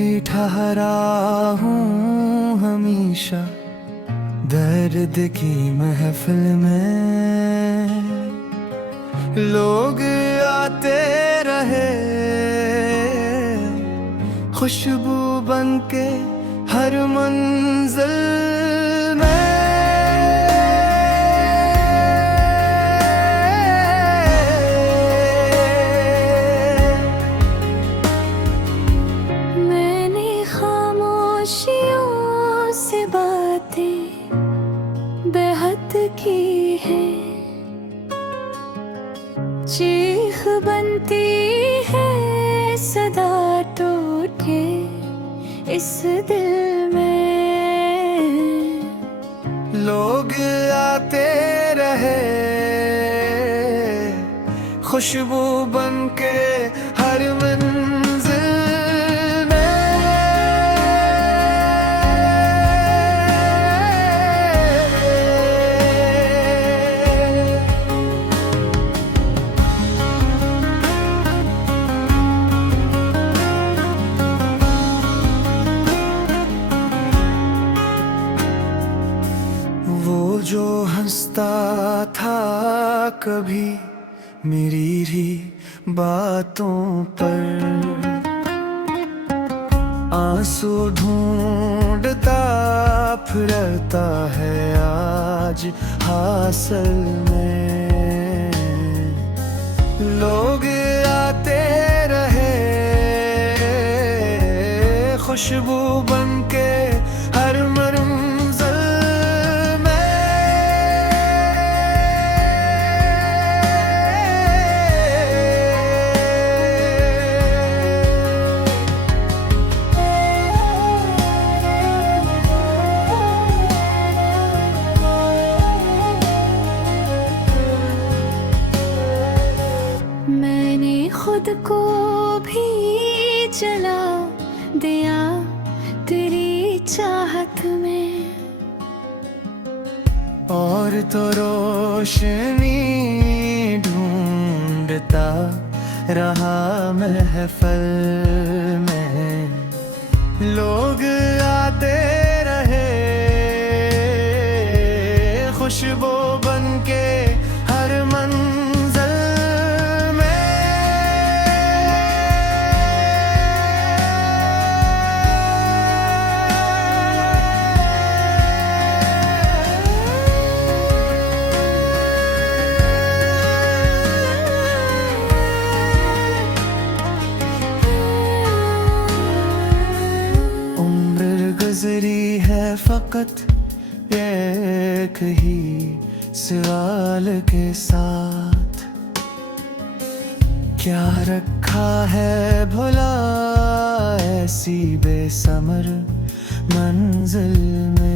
ही ठहरा हूँ हमेशा दर्द की महफिल में। लोग आते रहे खुशबू बनके हर मंजिल में। मैंने खामोशियों से बातें बेहद की है, चीख बनती है सदा टूटे इस दिल में। लोग आते रहे खुशबू बनके हर मंजिल में। वो जो हंसता था कभी मेरी ही बातों पर, आंसू ढूंढता फिरता है आज हासिल में। लोग आते रहे खुशबू बनके हर मंजिल में। मैंने खुद को भी जला दिया तेरी चाहत में, और तो रोशनी ढूंढता रहा महफिल में। लोग आते रहे खुशबू बनके हर मंजिल में। उम्र गुजरी है फकत एक ही सवाल के साथ, क्या रखा है भला ऐसी बेसमर मंजिल में।